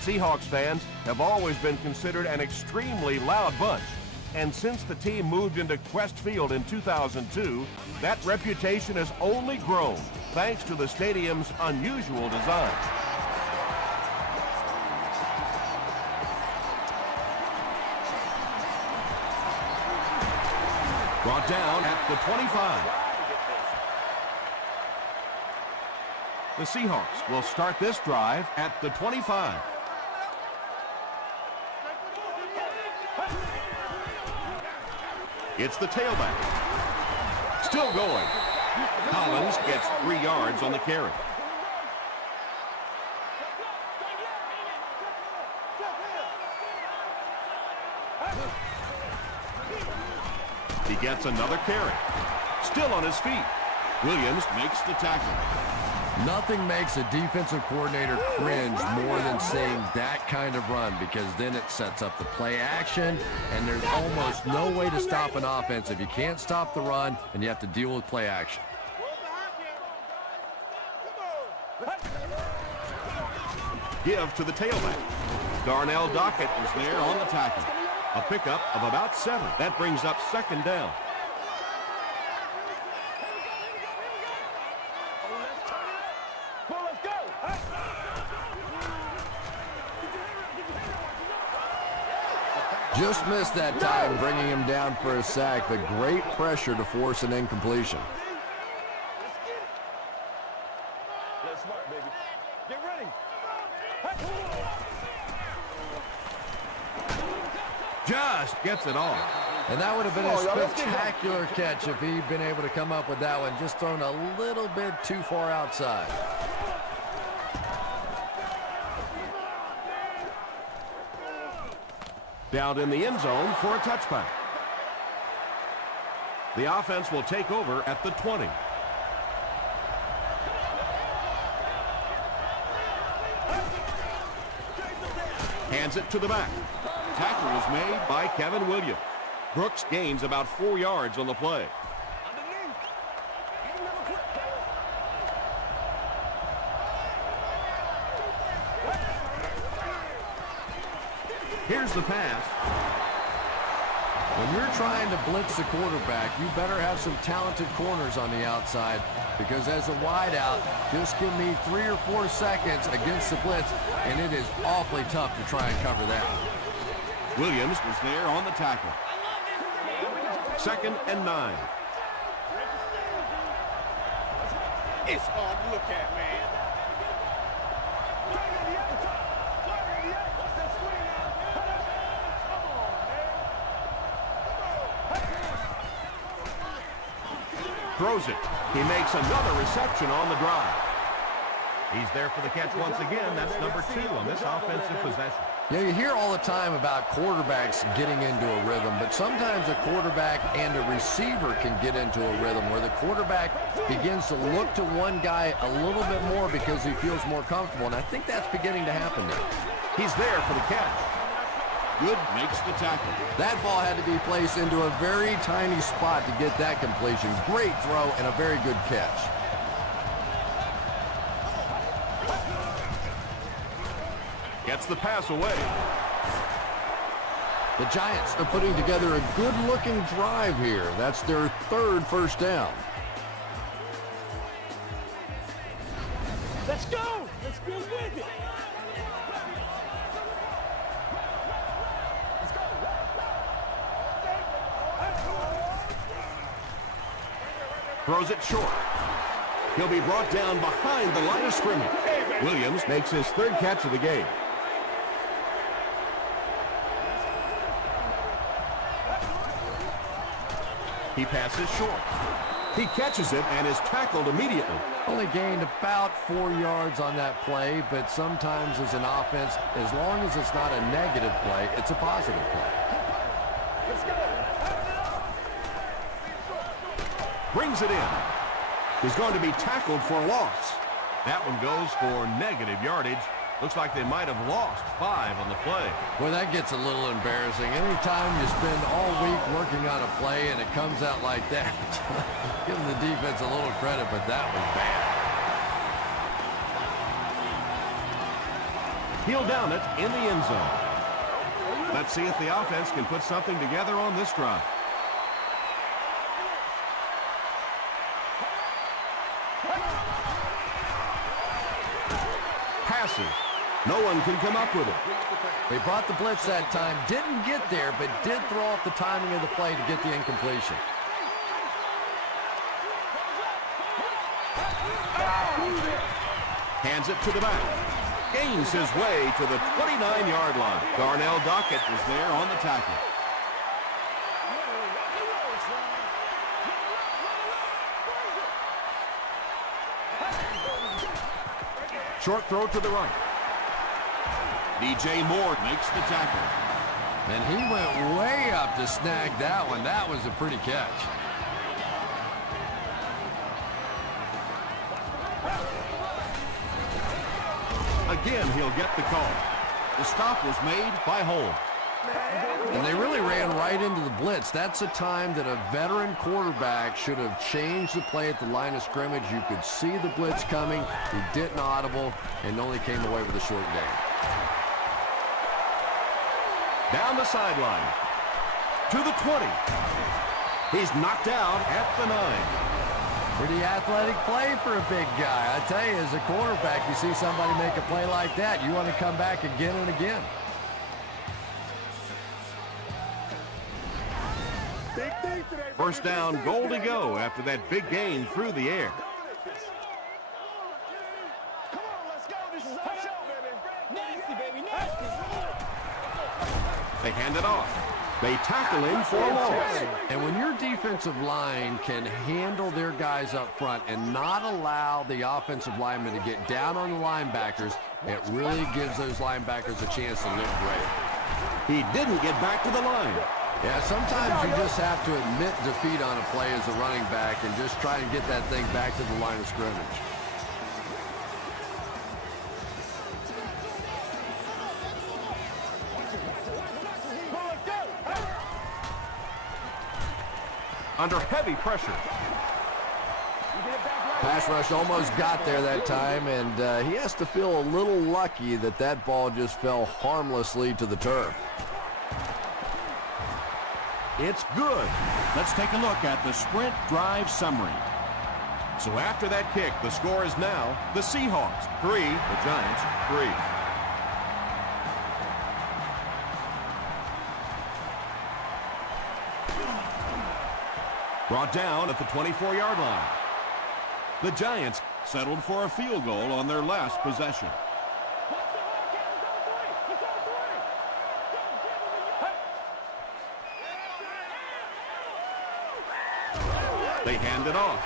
Seahawks fans have always been considered an extremely loud bunch. And since the team moved into Quest Field in 2002, that reputation has only grown thanks to the stadium's unusual design. Brought down at the 25. The Seahawks will start this drive at the 25. It's the tailback. Still going. Collins gets 3 yards on the carry. He gets another carry. Still on his feet. Williams makes the tackle. Nothing makes a defensive coordinator cringe more than seeing that kind of run, because then it sets up the play action, and there's almost no way to stop an offense if you can't stop the run and you have to deal with play action. Give to the tailback. Darnell Dockett is there on the tackle. A pickup of about 7. That brings up 2nd down. Just missed that time, bringing him down for a sack, but great pressure to force an incompletion. That's smart, baby. Get ready. Just gets it off. And that would have been a spectacular catch if he'd been able to come up with that one, just thrown a little bit too far outside. Down in the end zone for a touchback. The offense will take over at the 20. Hands it to the back. Tackle is made by Kevin Williams. Brooks gains about 4 yards on the play. Here's the pass. When you're trying to blitz the quarterback, you better have some talented corners on the outside, because as a wideout, just give me 3 or 4 seconds against the blitz, and it is awfully tough to try and cover that. Williams was there on the tackle. 2nd and 9. It's hard to look at, man. Throws it. He makes another reception on the drive. He's there for the catch once again. That's number 2 on this offensive possession. Yeah, you hear all the time about quarterbacks getting into a rhythm, but sometimes a quarterback and a receiver can get into a rhythm where the quarterback begins to look to one guy a little bit more because he feels more comfortable, and I think that's beginning to happen now. He's there for the catch. Good makes the tackle. That ball had to be placed into a very tiny spot to get that completion. Great throw and a very good catch. Gets the pass away. The Giants are putting together a good-looking drive here. That's their 3rd first down. Let's go. Let's go with it. Throws it short. He'll be brought down behind the line of scrimmage. Williams makes his 3rd catch of the game. He passes short. He catches it and is tackled immediately. Only gained about 4 yards on that play, but sometimes as an offense, as long as it's not a negative play, it's a positive play. Let's go. Brings it in. He's going to be tackled for a loss. That one goes for negative yardage. Looks like they might have lost 5 on the play. Well, that gets a little embarrassing. Anytime you spend all week working on a play and it comes out like that, give the defense a little credit, but that was bad. He'll down it in the end zone. Let's see if the offense can put something together on this drive. Passes. No one can come up with it. They brought the blitz that time. Didn't get there, but did throw off the timing of the play to get the incompletion. Hands it to the back. Gains his way to the 29-yard line. Darnell Dockett was there on the tackle. Short throw to the right. DJ Moore makes the tackle. And he went way up to snag that one. That was a pretty catch. Again, he'll get the call. The stop was made by Holmes. And they really ran right into the blitz. That's a time that a veteran quarterback should have changed the play at the line of scrimmage. You could see the blitz coming. He didn't audible and only came away with a short gain. Down the sideline. To the 20. He's knocked out at the 9. Pretty athletic play for a big guy. I tell you, as a quarterback, you see somebody make a play like that, you want to come back again and again. First down, goal to go after that big gain through the air. Come on, let's go. This is our show, baby. Nasty, baby, nasty. They hand it off. They tackle him for a loss. And when your defensive line can handle their guys up front and not allow the offensive linemen to get down on the linebackers, it really gives those linebackers a chance to look great. He didn't get back to the line. Yeah, sometimes you just have to admit defeat on a play as a running back and just try and get that thing back to the line of scrimmage. Under heavy pressure. Pass rush almost got there that time, and he has to feel a little lucky that that ball just fell harmlessly to the turf. It's good. Let's take a look at the sprint drive summary. So after that kick, the score is now the Seahawks 3, the Giants 3. Brought down at the 24-yard line. The Giants settled for a field goal on their last possession. They hand it off.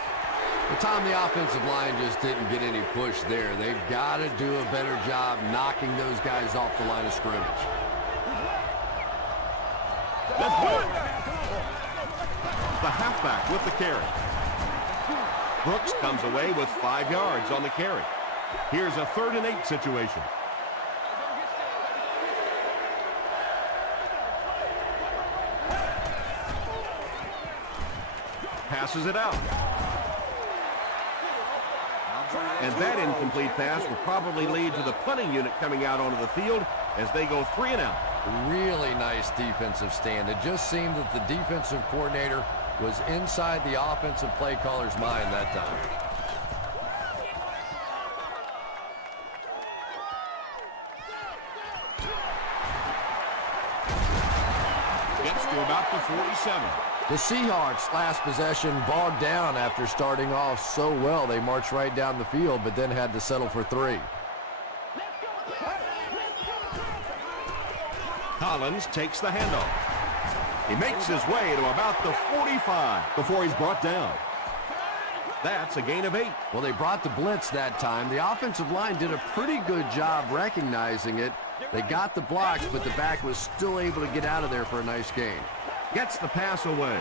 Well, Tom, the offensive line just didn't get any push there. They've got to do a better job knocking those guys off the line of scrimmage. The halfback with the carry. Brooks comes away with 5 yards on the carry. Here's a 3rd and 8 situation. Passes it out. And that incomplete pass will probably lead to the punting unit coming out onto the field as they go 3 and out. Really nice defensive stand. It just seemed that the defensive coordinator was inside the offensive play caller's mind that time. Gets to about the 47. The Seahawks last possession bogged down after starting off so well. They marched right down the field, but then had to settle for 3. Collins takes the handoff. He makes his way to about the 45 before he's brought down. That's a gain of 8. Well, they brought the blitz that time. The offensive line did a pretty good job recognizing it. They got the blocks, but the back was still able to get out of there for a nice gain. Gets the pass away.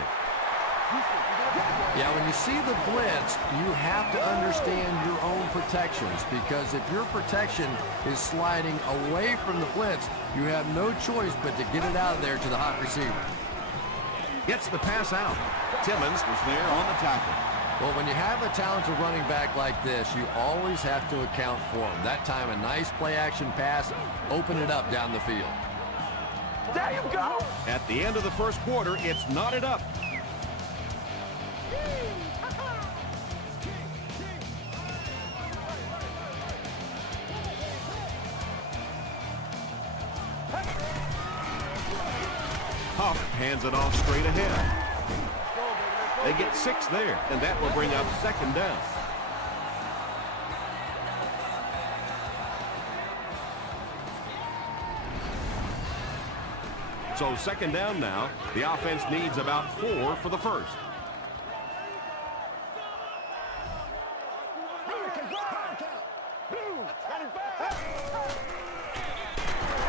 Yeah, when you see the blitz, you have to understand your own protections, because if your protection is sliding away from the blitz, you have no choice but to get it out of there to the hot receiver. Gets the pass out. Timmons was there on the tackle. Well, when you have a talented running back like this, you always have to account for him. That time, a nice play-action pass, open it up down the field. There you go. At the end of the first quarter, it's knotted up. Huff hands it off straight ahead. They get 6 there, and that will bring up second down. So second down now. The offense needs about 4 for the first.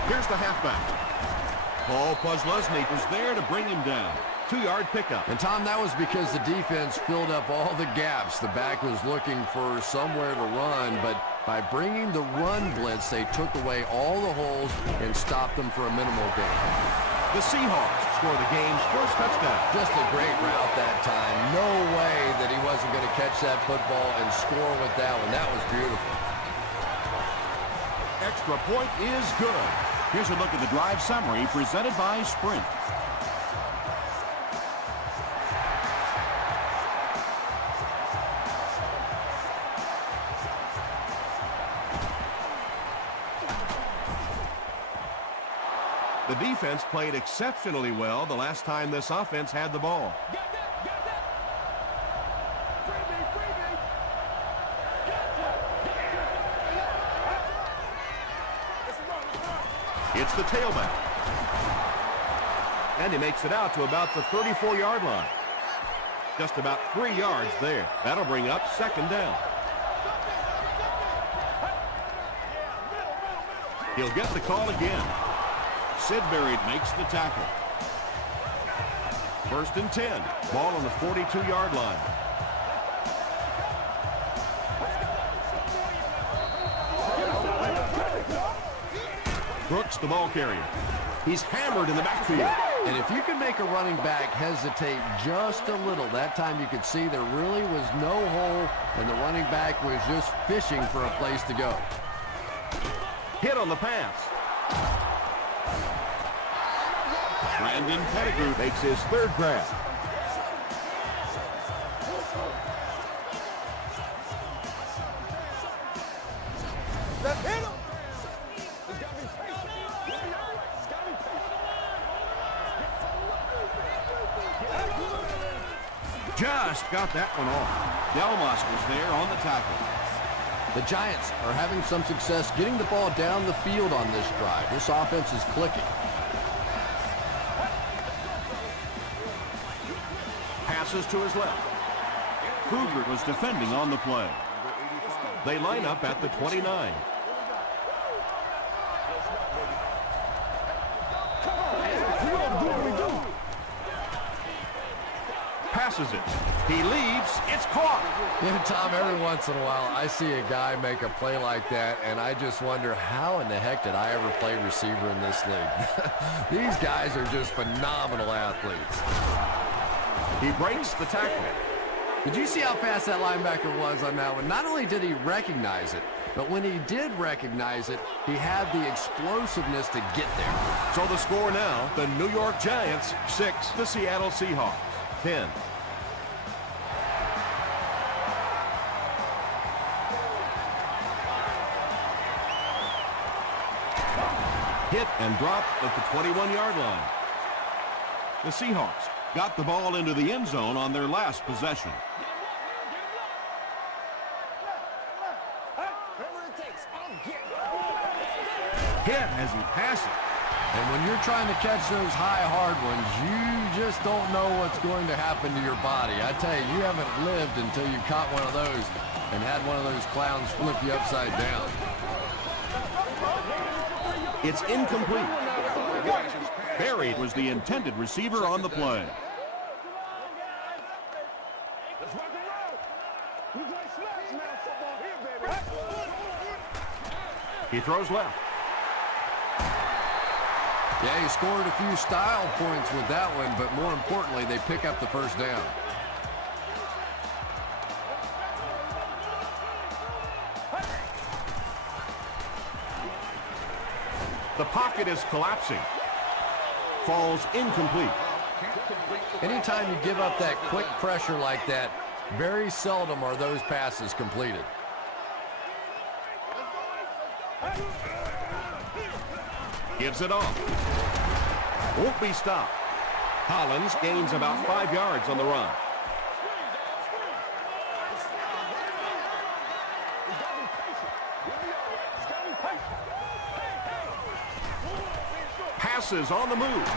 Here's the halfback. Paul Puslesny was there to bring him down. 2-yard pickup. And, Tom, that was because the defense filled up all the gaps. The back was looking for somewhere to run, but by bringing the run blitz, they took away all the holes and stopped them for a minimal gain. The Seahawks score the game's first touchdown. Just a great route that time. No way that he wasn't going to catch that football and score with that one. That was beautiful. Extra point is good. Here's a look at the drive summary presented by Sprint. The defense played exceptionally well the last time this offense had the ball. It's the tailback. And he makes it out to about the 34-yard line. Just about 3 yards there. That'll bring up second down. He'll get the call again. Sidbury makes the tackle. First and 10. Ball on the 42-yard line. Brooks, the ball carrier. He's hammered in the backfield. And if you can make a running back hesitate just a little, that time you could see there really was no hole, and the running back was just fishing for a place to go. Hit on the pass. Brandon Pettigrew makes his third grab. Let's hit him. He's got to be patient. He's got to be patient. Just got that one off. Delmas was there on the tackle. The Giants are having some success getting the ball down the field on this drive. This offense is clicking. Passes to his left. Kruger was defending on the play. They line up at the 29. Passes it. He leaves. It's caught. Yeah, Tom, every once in a while I see a guy make a play like that, and I just wonder how in the heck did I ever play receiver in this league? These guys are just phenomenal athletes. He breaks the tackle. Did you see how fast that linebacker was on that one? Not only did he recognize it, but when he did recognize it, he had the explosiveness to get there. So the score now, the New York Giants 6, the Seattle Seahawks 10. Hit and dropped at the 21-yard line. The Seahawks got the ball into the end zone on their last possession. Hit as he passes. And when you're trying to catch those high, hard ones, you just don't know what's going to happen to your body. I tell you, you haven't lived until you caught one of those and had one of those clowns flip you upside down. It's incomplete. Buried was the intended receiver on the play. He throws left. Yeah, he scored a few style points with that one, but more importantly, they pick up the first down. The pocket is collapsing. Falls incomplete. Anytime you give up that quick pressure like that, very seldom are those passes completed. Gives it off. Won't be stopped. Collins gains about 5 yards on the run. Passes on the move.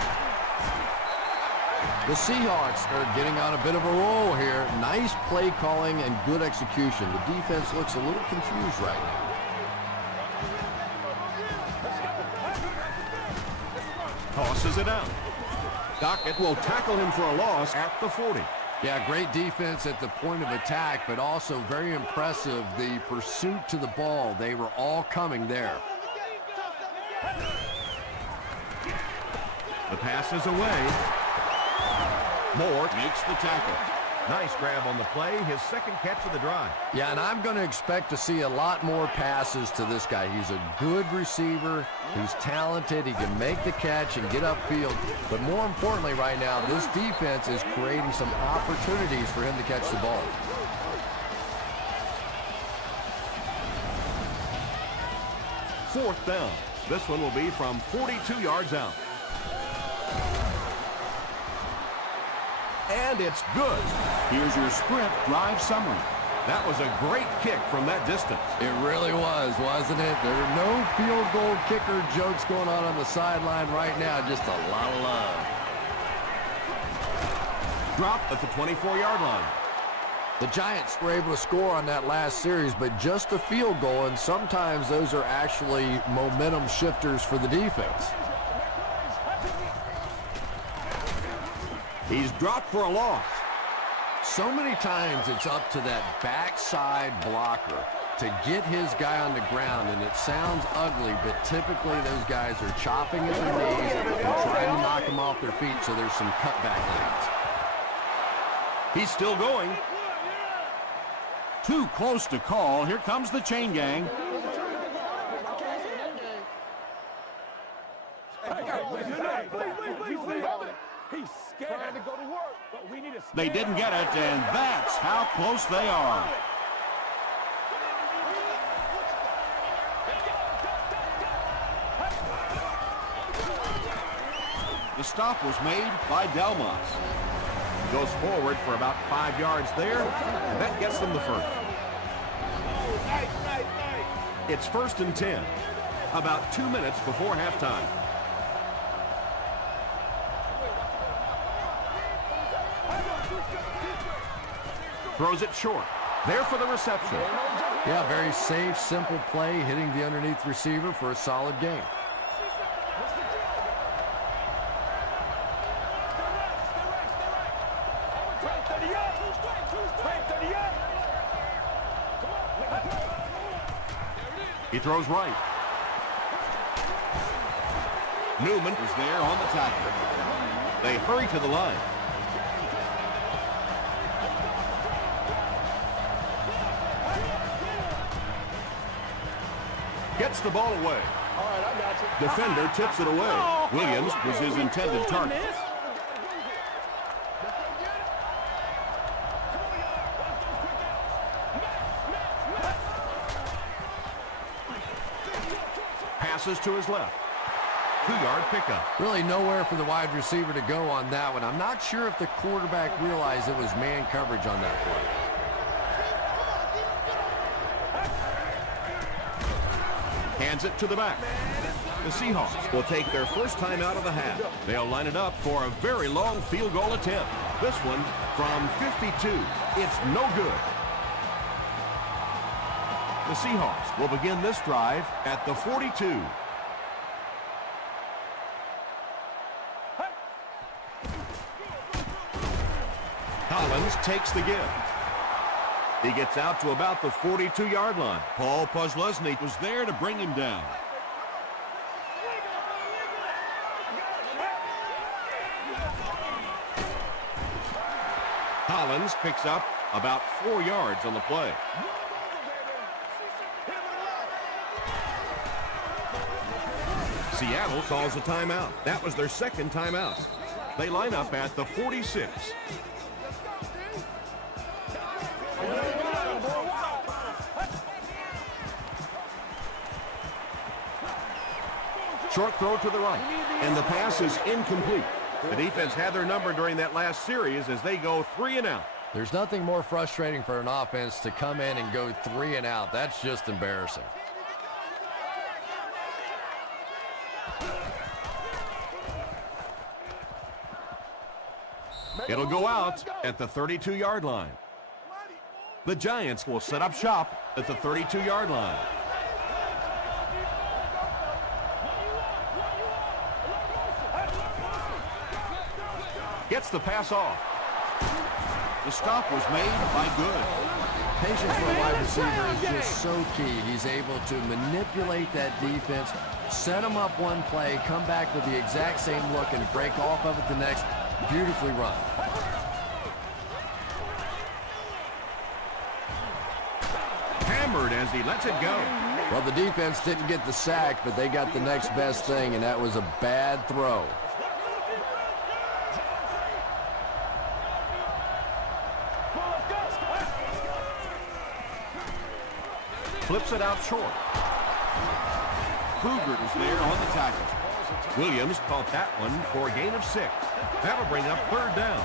The Seahawks are getting on a bit of a roll here. Nice play calling and good execution. The defense looks a little confused right now. Tosses it out. Dockett will tackle him for a loss at the 40. Yeah, great defense at the point of attack, but also very impressive the pursuit to the ball. They were all coming there. The pass is away. Moore makes the tackle. Nice grab on the play, his second catch of the drive. Yeah, and I'm going to expect to see a lot more passes to this guy. He's a good receiver. He's talented. He can make the catch and get upfield. But more importantly right now, this defense is creating some opportunities for him to catch the ball. Fourth down. This one will be from 42 yards out. And it's good. Here's your sprint drive summary. That was a great kick from that distance. It really was, wasn't it? There are no field goal kicker jokes going on the sideline right now. Just a lot of love. Dropped at the 24-yard line. The Giants were able to score on that last series, but just a field goal, and sometimes those are actually momentum shifters for the defense. He's dropped for a loss. So many times it's up to that backside blocker to get his guy on the ground, and it sounds ugly, but typically those guys are chopping at their knees and trying to knock them off their feet, so there's some cutback lanes. He's still going. Too close to call. Here comes the chain gang. He's scared to go to work, but we need to. They didn't get it, and that's how close they are. The stop was made by Delmas. Goes forward for about 5 yards there, and that gets them the first. It's 1st and 10, about 2 minutes before halftime. Throws it short. There for the reception. Yeah, very safe, simple play, hitting the underneath receiver for a solid gain. He throws right. Newman is there on the tackle. They hurry to the line. Gets the ball away. All right, I got you. Defender tips it away. Williams was his intended target. Passes to his left. 2-yard pickup. Really nowhere for the wide receiver to go on that one. I'm not sure if the quarterback realized it was man coverage on that play. Hands it to the back. The Seahawks will take their first time out of the half. They'll line it up for a very long field goal attempt. This one from 52. It's no good. The Seahawks will begin this drive at the 42. Collins takes the give. He gets out to about the 42-yard line. Paul Posluszny was there to bring him down. Collins picks up about 4 yards on the play. Seattle calls a timeout. That was their second timeout. They line up at the 46. Short throw to the right, and the pass is incomplete. The defense had their number during that last series as they go 3 and out. There's nothing more frustrating for an offense to come in and go 3 and out. That's just embarrassing. It'll go out at the 32-yard line. The Giants will set up shop at the 32-yard line. Gets the pass off. The stop was made by Good. Patience for a wide receiver is just so key. He's able to manipulate that defense, set them up one play, come back with the exact same look, and break off of it the next. Beautifully run. Hammered as he lets it go. Well, the defense didn't get the sack, but they got the next best thing, and that was a bad throw. Flips it out short. Kruger is there on the tackle. Williams caught that one for a gain of 6. That'll bring up 3rd down.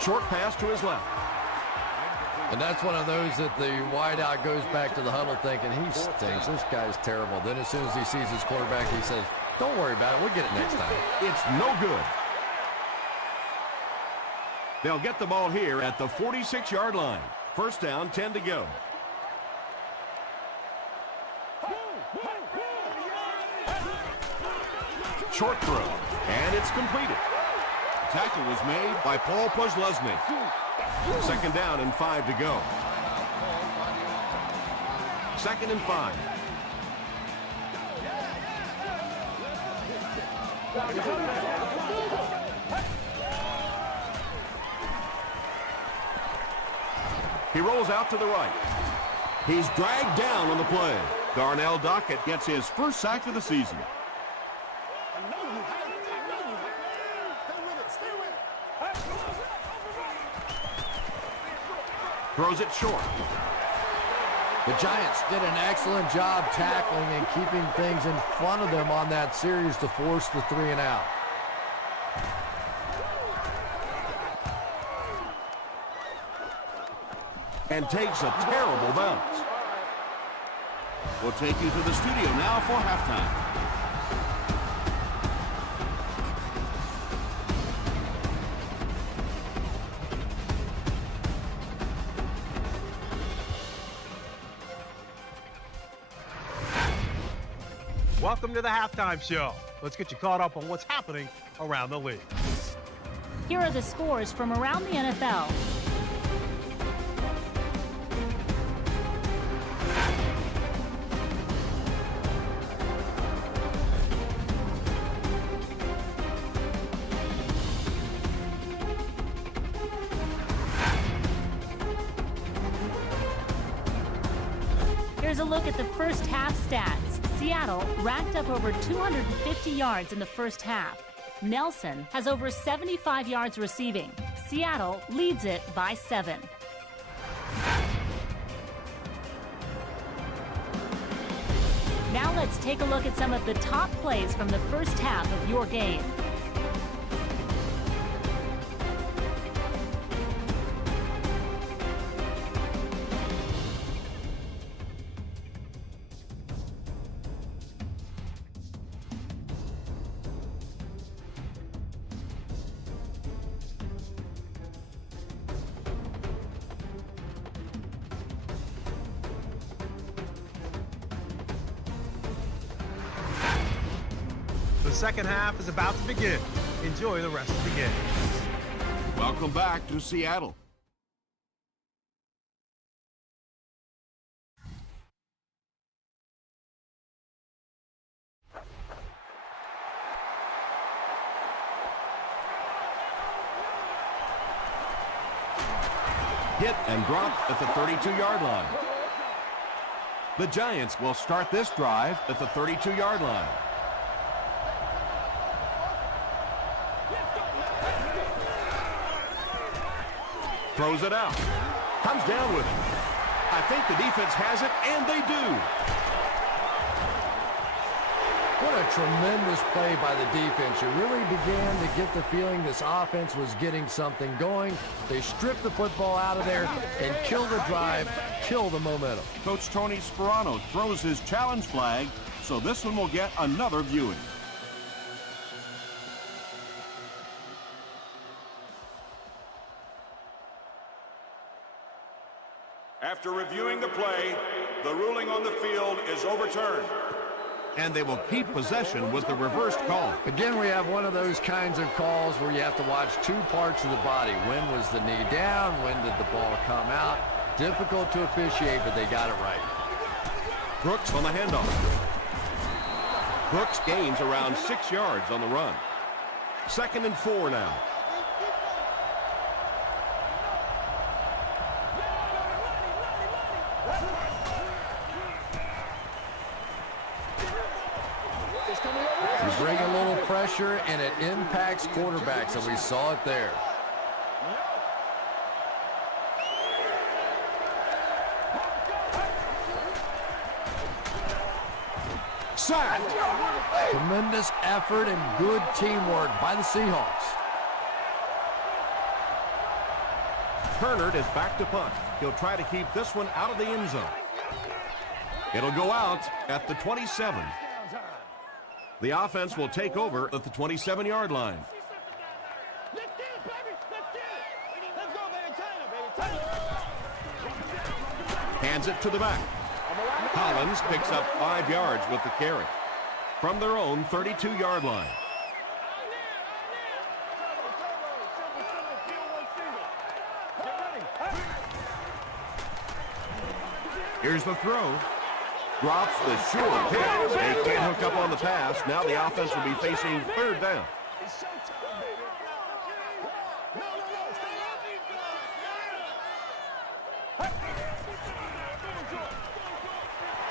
Short pass to his left. And that's one of those that the wideout goes back to the huddle thinking, he stinks. This guy's terrible. Then as soon as he sees his quarterback, he says, don't worry about it. We'll get it next time. It's no good. They'll get the ball here at the 46-yard line. 1st down, 10 to go. Short throw, and it's completed. The tackle was made By Paul Posluszny. 2nd down and 5 to go. 2nd and 5. He rolls out to the right. He's dragged down on the play. Darnell Dockett gets his first sack of the season. throws it short. The Giants did an excellent job tackling and keeping things in front of them on that series to force the 3 and out. And takes a terrible bounce. We'll take you to the studio now for halftime. Welcome to the halftime show. Let's get you caught up on what's happening around the league. Here are the scores from around the NFL. Here's a look at the first half stats. Seattle racked up over 250 yards in the first half. Nelson has over 75 yards receiving. Seattle leads it by 7. Now let's take a look at some of the top plays from the first half of your game. The second half is about to begin. Enjoy the rest of the game. Welcome back to Seattle. Hit and dropped at the 32-yard line. The Giants will start this drive at the 32-yard line. Throws it out. Comes down with it. I think the defense has it, and they do. What a tremendous play by the defense. You really began to get the feeling this offense was getting something going. They stripped the football out of there and kill the drive, kill the momentum. Coach Tony Sperano throws his challenge flag, so this one will get another viewing. After reviewing the play, the ruling on the field is overturned. And they will keep possession with the reversed call. Again, we have one of those kinds of calls where you have to watch two parts of the body. When was the knee down? When did the ball come out? Difficult to officiate, but they got it right. Brooks on the handoff. Brooks gains around 6 yards on the run. 2nd and 4 now. You bring a little pressure, and it impacts quarterbacks, and we saw it there. Sacked. Tremendous effort and good teamwork by the Seahawks. Turner is back to punt. He'll try to keep this one out of the end zone. It'll go out at the 27. The offense will take over at the 27-yard line. Let's get it, baby. Let's get it. Let's go, baby. Turn it, baby. Hands it to the back. Collins picks up 5 yards with the carry from their own 32-yard line. Here's the throw. Drops the short hit. They can't hook up on the pass. Now the offense will be facing 3rd down.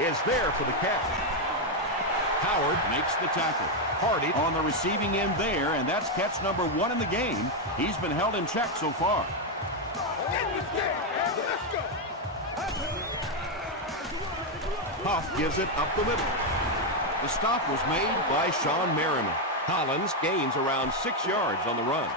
Is there for the catch. Howard makes the tackle. Hardy on the receiving end there, and that's catch number 1 in the game. He's been held in check so far. Huff gives it up the middle. The stop was made By Sean Merriman. Collins gains around 6 yards on the run.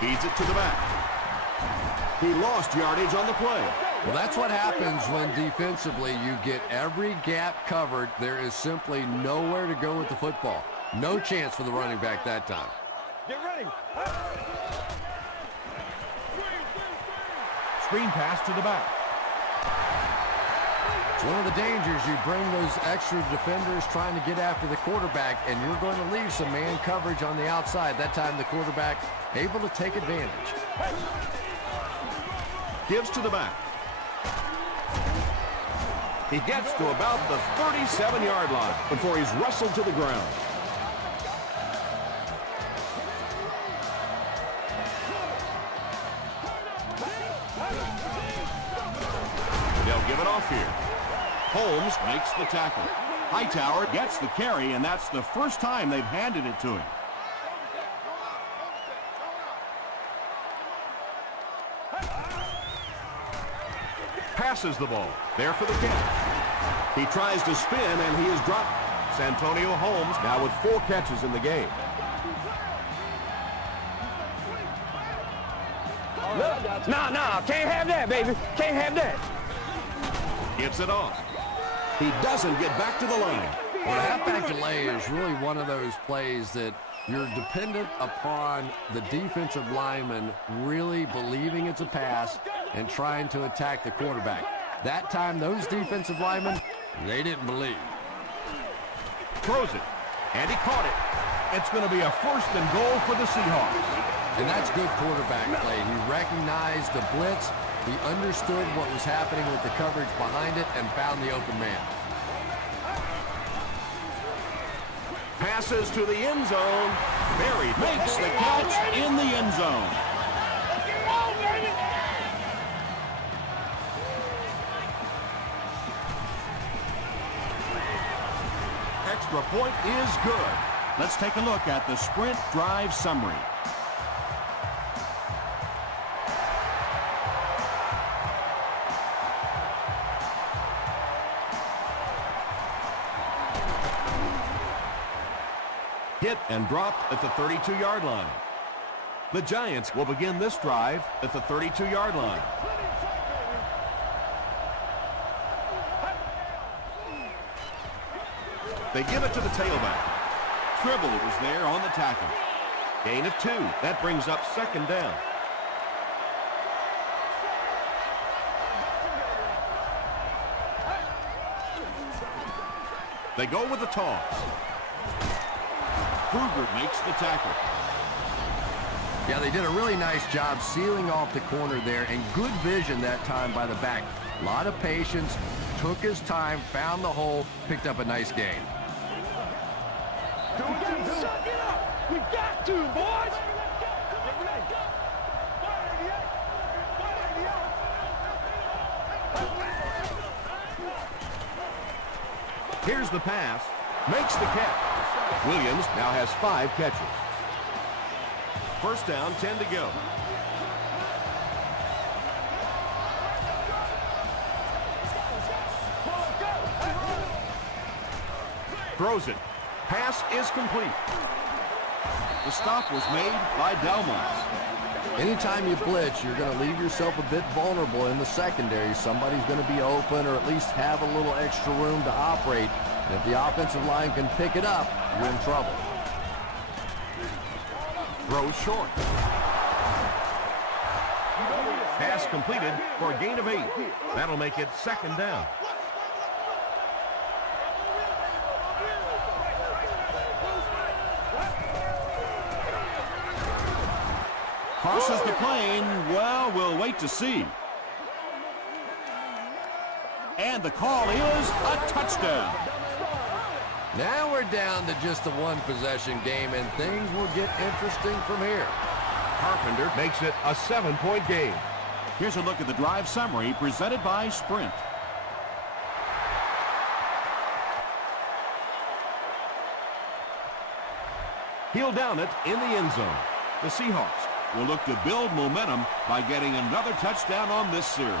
Feeds it to the back. He lost yardage on the play. Well, that's what happens when defensively you get every gap covered. There is simply nowhere to go with the football. No chance for the running back that time. Get ready. Screen pass to the back. It's one of the dangers. You bring those extra defenders trying to get after the quarterback, and you're going to leave some man coverage on the outside. That time the quarterback able to take advantage. Gives to the back. He gets to about the 37-yard line before he's wrestled to the ground. They'll give it off here. Holmes makes the tackle. Hightower gets the carry, and that's the first time they've handed it to him. Passes the ball. There for the catch. He tries to spin, and he is dropped. Santonio Holmes now with 4 catches in the game. Nah, can't have that, baby. Can't have that. Gives it off. He doesn't get back to the line. Well, a halfback delay is really one of those plays that you're dependent upon the defensive lineman really believing it's a pass and trying to attack the quarterback. That time, those defensive linemen, they didn't believe. Throws it, and he caught it. It's going to be a 1st and goal for the Seahawks. And that's good quarterback play. He recognized the blitz. He understood what was happening with the coverage behind it and found the open man. passes to the end zone. Buried. Makes the catch in the end zone. Extra point is good. Let's take a look at the sprint drive summary. Hit and dropped at the 32-yard line. The Giants will begin this drive at the 32-yard line. They give it to the tailback. Tribble was there on the tackle. Gain of 2. That brings up second down. They go with the toss. Kruger makes the tackle. Yeah, they did a really nice job sealing off the corner there, and good vision that time by the back. A lot of patience, took his time, found the hole, picked up a nice gain. Suck it up! We got to, boys! Here's the pass. Makes the catch. Williams now has 5 catches. First down, 10 to go. Throws it. Pass is complete. The stop was made by Delmont. Anytime you blitz, you're going to leave yourself a bit vulnerable in the secondary. Somebody's going to be open or at least have a little extra room to operate. And if the offensive line can pick it up, you're in trouble. Throws short. Pass completed for a gain of 8. That'll make it second down. Crosses the plane. Well, we'll wait to see. And the call is a touchdown. Now we're down to just a one-possession game, and things will get interesting from here. Carpenter makes it a 7-point game. Here's a look at the drive summary presented by Sprint. He'll down it in the end zone. The Seahawks Will look to build momentum by getting another touchdown on this series.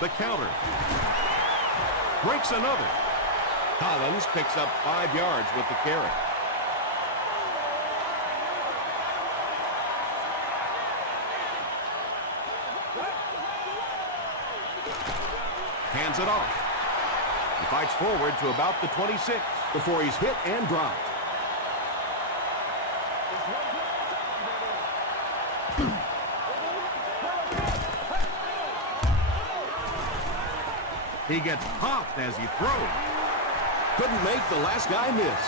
The counter. Breaks another. Collins picks up 5 yards with the carry. Hands it off. He fights forward to about the 26 before he's hit and dropped. He gets popped as he throws. Couldn't make the last guy miss.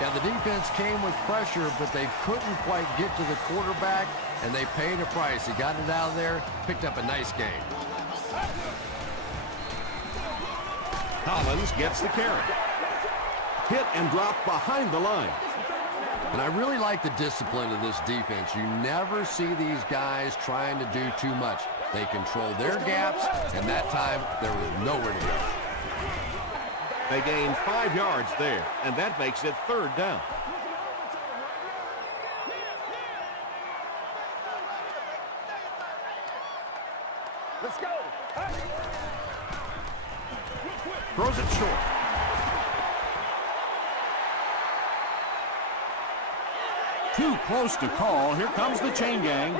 Yeah, the defense came with pressure, but they couldn't quite get to the quarterback, and they paid a price. He got it out of there, picked up a nice game. Collins gets the carry. Hit and drop behind the line. And I really like the discipline of this defense. You never see these guys trying to do too much. They control their gaps, and that time there was nowhere to go. They gain 5 yards there, and that makes it third down. Let's go. Throws it short. Too close to call. Here comes the chain gang.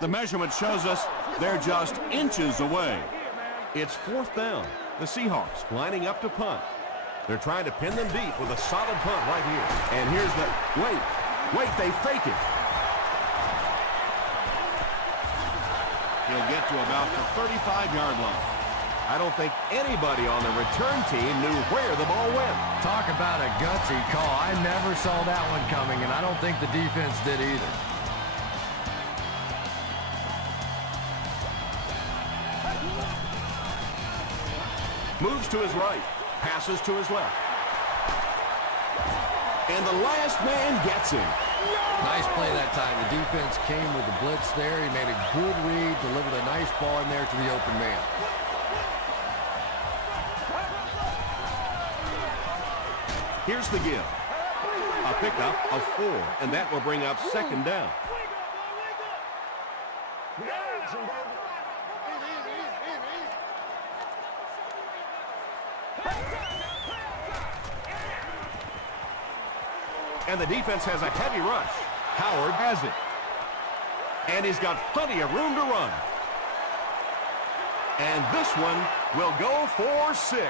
The measurement shows us they're just inches away. It's fourth down. The Seahawks lining up to punt. They're trying to pin them deep with a solid punt right here. And here's the, wait, they fake it. He'll get to about the 35-yard line. I don't think anybody on the return team knew where the ball went. Talk about a gutsy call. I never saw that one coming, and I don't think the defense did either. Moves to his right, passes to his left. And the last man gets him. Nice play that time. The defense came with the blitz there. He made a good read, delivered a nice ball in there to the open man. Here's the give. A pickup of 4, and that will bring up second down. And the defense has a heavy rush. Howard has it. And he's got plenty of room to run. And this one will go for 6.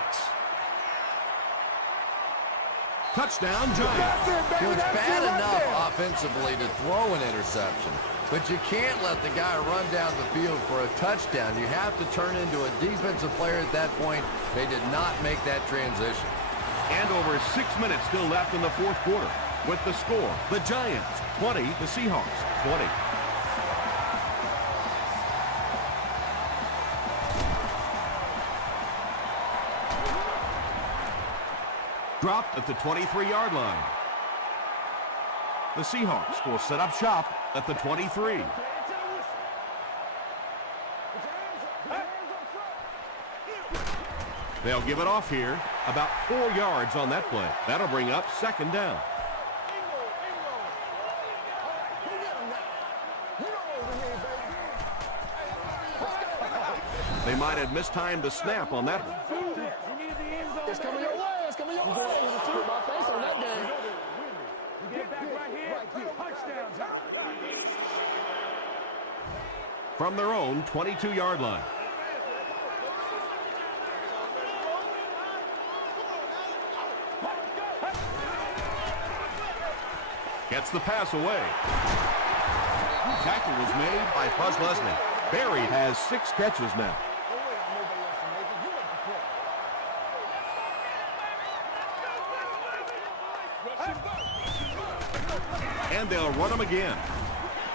Touchdown, Giants. Well, it's bad enough offensively to throw an interception, but you can't let the guy run down the field for a touchdown. You have to turn into a defensive player at that point. They did not make that transition. And over 6 minutes still left in the fourth quarter. With the score, the Giants 20, the Seahawks 20. Dropped at the 23-yard line. The Seahawks will set up shop at the 23. They'll give it off here. About 4 yards on that play. That'll bring up second down. They might have mistimed the snap on that one. It's coming your way. It's coming your way. Put my face on that game. Get back right here. Touchdown time. From their own 22-yard line. Gets the pass away. Tackle was made by Buzz Leslie. Barry has 6 catches now. And they'll run him again.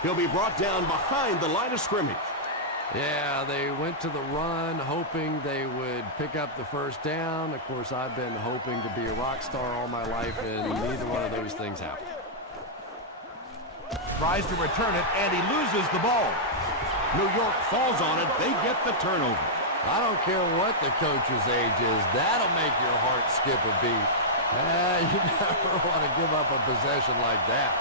He'll be brought down behind the line of scrimmage. Yeah, they went to the run, hoping they would pick up the first down. Of course, I've been hoping to be a rock star all my life, and neither one of those things happened. Tries to return it, and he loses the ball. New York falls on it. They get the turnover. I don't care what the coach's age is. That'll make your heart skip a beat. You never want to give up a possession like that.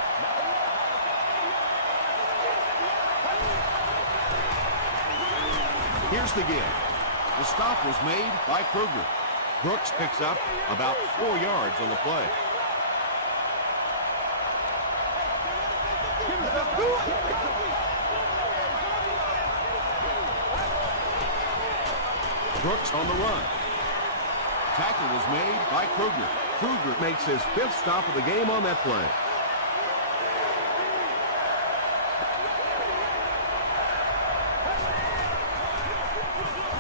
Here's the give. The stop was made by Kruger. Brooks picks up about 4 yards on the play. Brooks on the run. Tackle was made by Kruger. Kruger makes his 5th stop of the game on that play.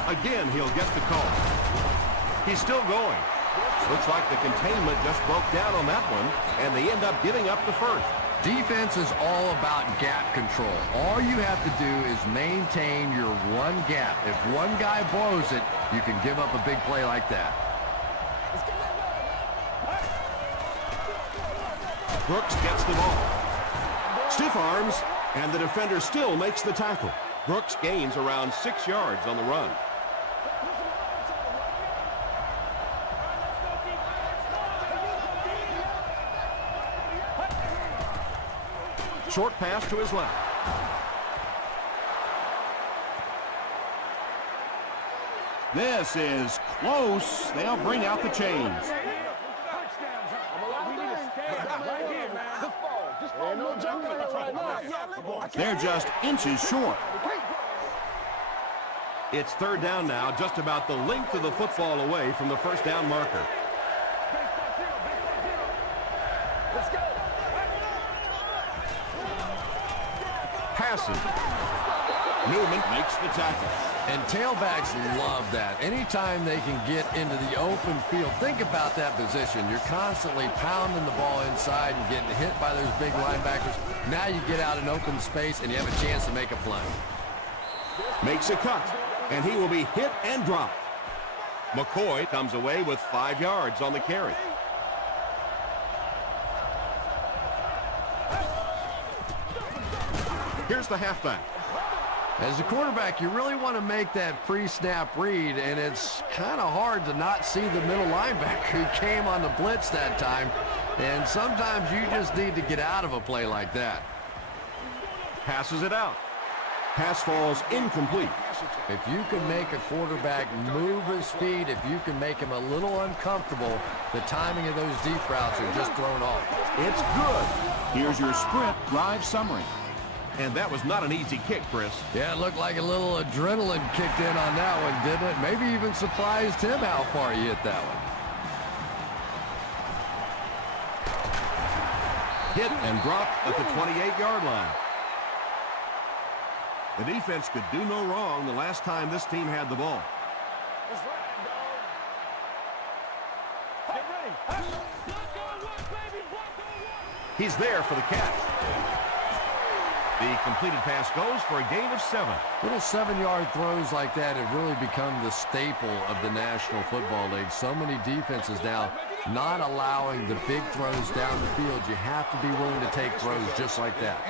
Again, he'll get the call. He's still going. Looks like the containment just broke down on that one, and they end up giving up the first. Defense is all about gap control. All you have to do is maintain your one gap. If one guy blows it, you can give up a big play like that. Brooks gets the ball. Stiff arms, and the defender still makes the tackle. Brooks gains around 6 yards on the run. Short pass to his left. This is close. They'll bring out the chains. They're just inches short. It's 3rd down now, just about the length of the football away from the first down marker. Passing. Newman makes the tackle. And tailbacks love that. Anytime they can get into the open field, think about that position. You're constantly pounding the ball inside and getting hit by those big linebackers. Now you get out in open space and you have a chance to make a play. Makes a cut, and he will be hit and dropped. McCoy comes away with 5 yards on the carry. Here's the halfback. As a quarterback, you really want to make that pre-snap read, and it's kind of hard to not see the middle linebacker who came on the blitz that time. And sometimes you just need to get out of a play like that. Passes it out. Pass falls incomplete. If you can make a quarterback move his feet, if you can make him a little uncomfortable, the timing of those deep routes are just thrown off. It's good. Here's your sprint drive summary. And that was not an easy kick, Chris. Yeah, it looked like a little adrenaline kicked in on that one, didn't it? Maybe even surprised him how far he hit that one. Hit and dropped at the 28-yard line. The defense could do no wrong the last time this team had the ball. That's right, dog. Get ready. Block on one, baby. Block on one. He's there for the catch. The completed pass goes for a gain of 7. Little 7-yard throws like that have really become the staple of the National Football League. So many defenses now not allowing the big throws down the field. You have to be willing to take throws just like that.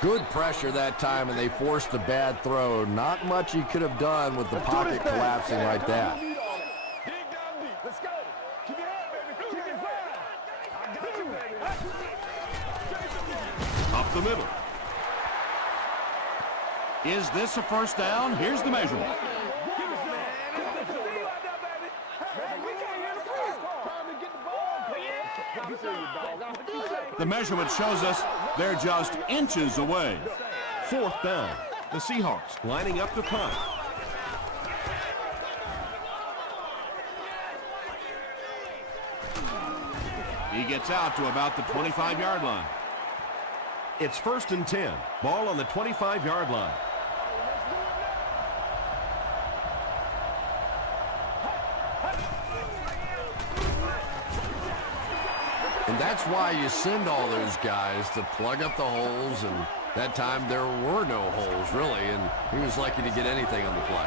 Good pressure that time, and they forced a bad throw. Not much he could have done with the pocket collapsing like that. Dig down deep. Let's go. Keep it up, baby. Keep it flying. I got you, baby. Up the middle. Is this a first down? Here's the measurement. The measurement shows us they're just inches away. 4th down. The Seahawks lining up to punt. He gets out to about the 25-yard line. It's 1st and 10. Ball on the 25-yard line. And that's why you send all those guys to plug up the holes, and that time there were no holes, really, and he was lucky to get anything on the play.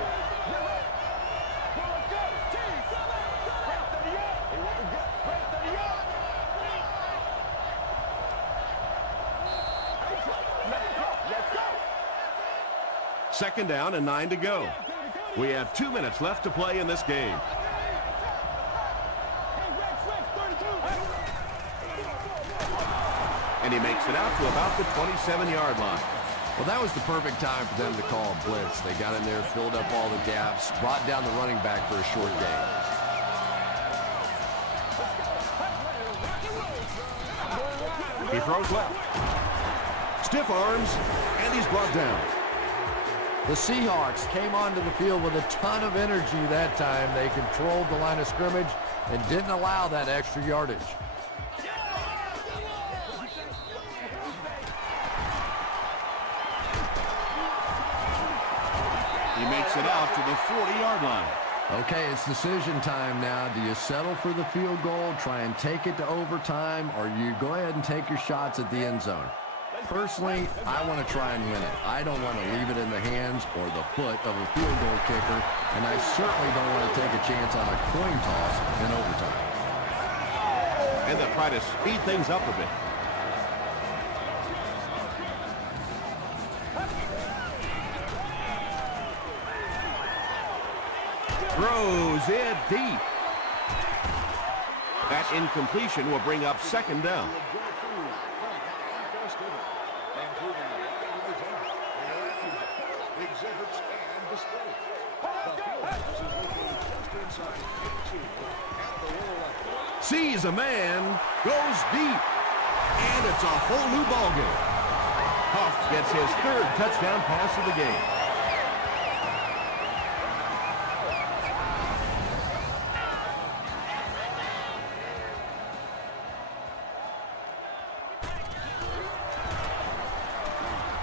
Second down and 9 to go. We have 2 minutes left to play in this game. And he makes it out to about the 27-yard line. Well, that was the perfect time for them to call a blitz. They got in there, filled up all the gaps, brought down the running back for a short gain. He throws left. Stiff arms, and he's brought down. The Seahawks came onto the field with a ton of energy that time. They controlled the line of scrimmage and didn't allow that extra yardage. He makes it out to the 40-yard line. Okay, it's decision time now. Do you settle for the field goal, try and take it to overtime, or you go ahead and take your shots at the end zone? Personally, I want to try and win it. I don't want to leave it in the hands or the foot of a field goal kicker, and I certainly don't want to take a chance on a coin toss in overtime. And they'll try to speed things up a bit. Throws it deep. That incompletion will bring up 2nd down. Sees a man, goes deep, and it's a whole new ballgame. Huff gets his 3rd touchdown pass of the game.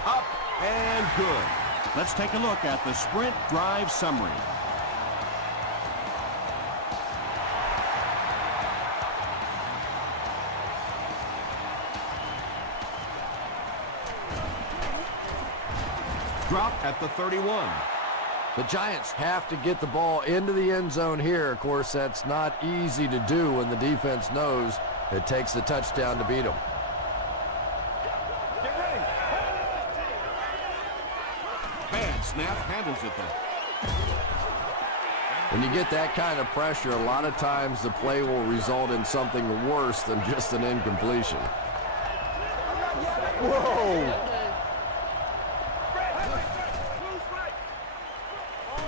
Up and good. Let's take a look at the sprint drive summary. Dropped at the 31. The Giants have to get the ball into the end zone here. Of course, that's not easy to do when the defense knows it takes the touchdown to beat them. Bad snap, handles it though. When you get that kind of pressure, a lot of times the play will result in something worse than just an incompletion. Whoa!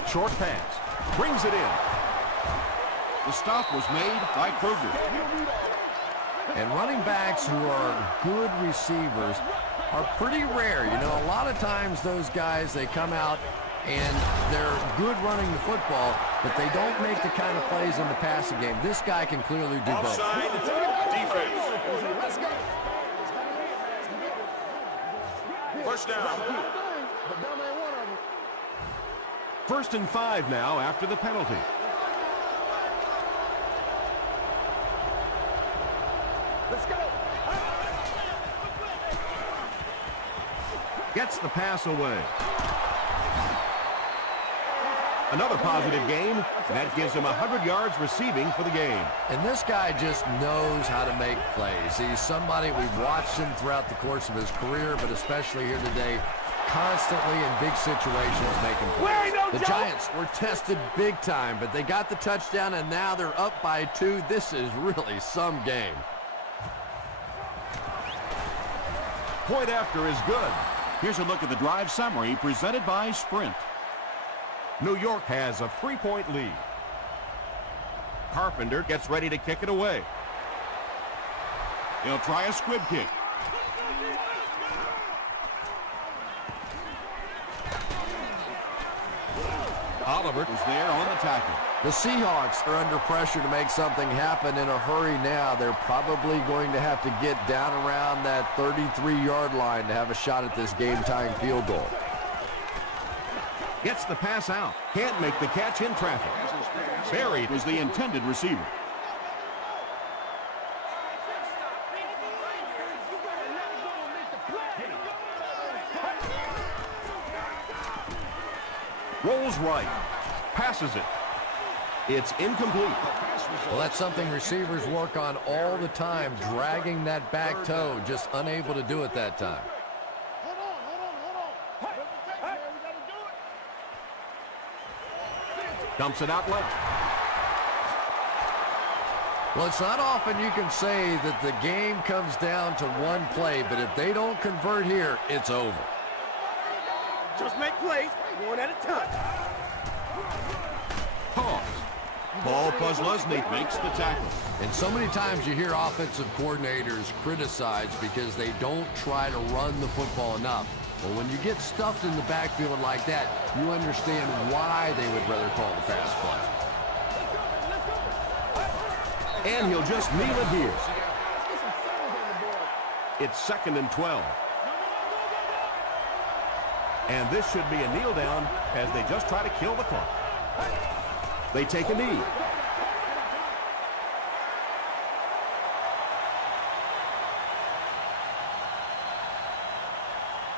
Short pass. Brings it in. The stop was made by Kruger. And running backs who are good receivers are pretty rare. You know, a lot of times those guys, they come out and they're good running the football, but they don't make the kind of plays in the passing game. This guy can clearly do both. Offside, defense. First down. 1st and 5 now after the penalty. Let's go. Gets the pass away. Another positive gain. That gives him 100 yards receiving for the game. And this guy just knows how to make plays. He's somebody, we've watched him throughout the course of his career, but especially here today, constantly in big situations making plays. The Giants were tested big time, but they got the touchdown, and now they're up by 2. This is really some game. Point after is good. Here's a look at the drive summary presented by Sprint. New York has a 3-point lead. Carpenter gets ready to kick it away. He'll try a squib kick. Oliver is there on the tackle. The Seahawks are under pressure to make something happen in a hurry now. They're probably going to have to get down around that 33-yard line to have a shot at this game-tying field goal. Gets the pass out. Can't make the catch in traffic. Buried was the intended receiver. Rolls right. Passes it. It's incomplete. Well, that's something receivers work on all the time, dragging that back toe, just unable to do it that time. Dumps it out left. Well, it's not often you can say that the game comes down to one play, but if they don't convert here, it's over. Just make plays, one at a time. Toss. Paul Posluszny makes the tackle. And so many times you hear offensive coordinators criticized because they don't try to run the football enough. Well, when you get stuffed in the backfield like that, you understand why they would rather call the pass play. And he'll just kneel it here. It's 2nd and 12. And this should be a kneel down as they just try to kill the clock. They take a knee.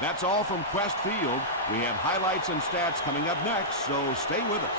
That's all from Quest Field. We have highlights and stats coming up next, so stay with us.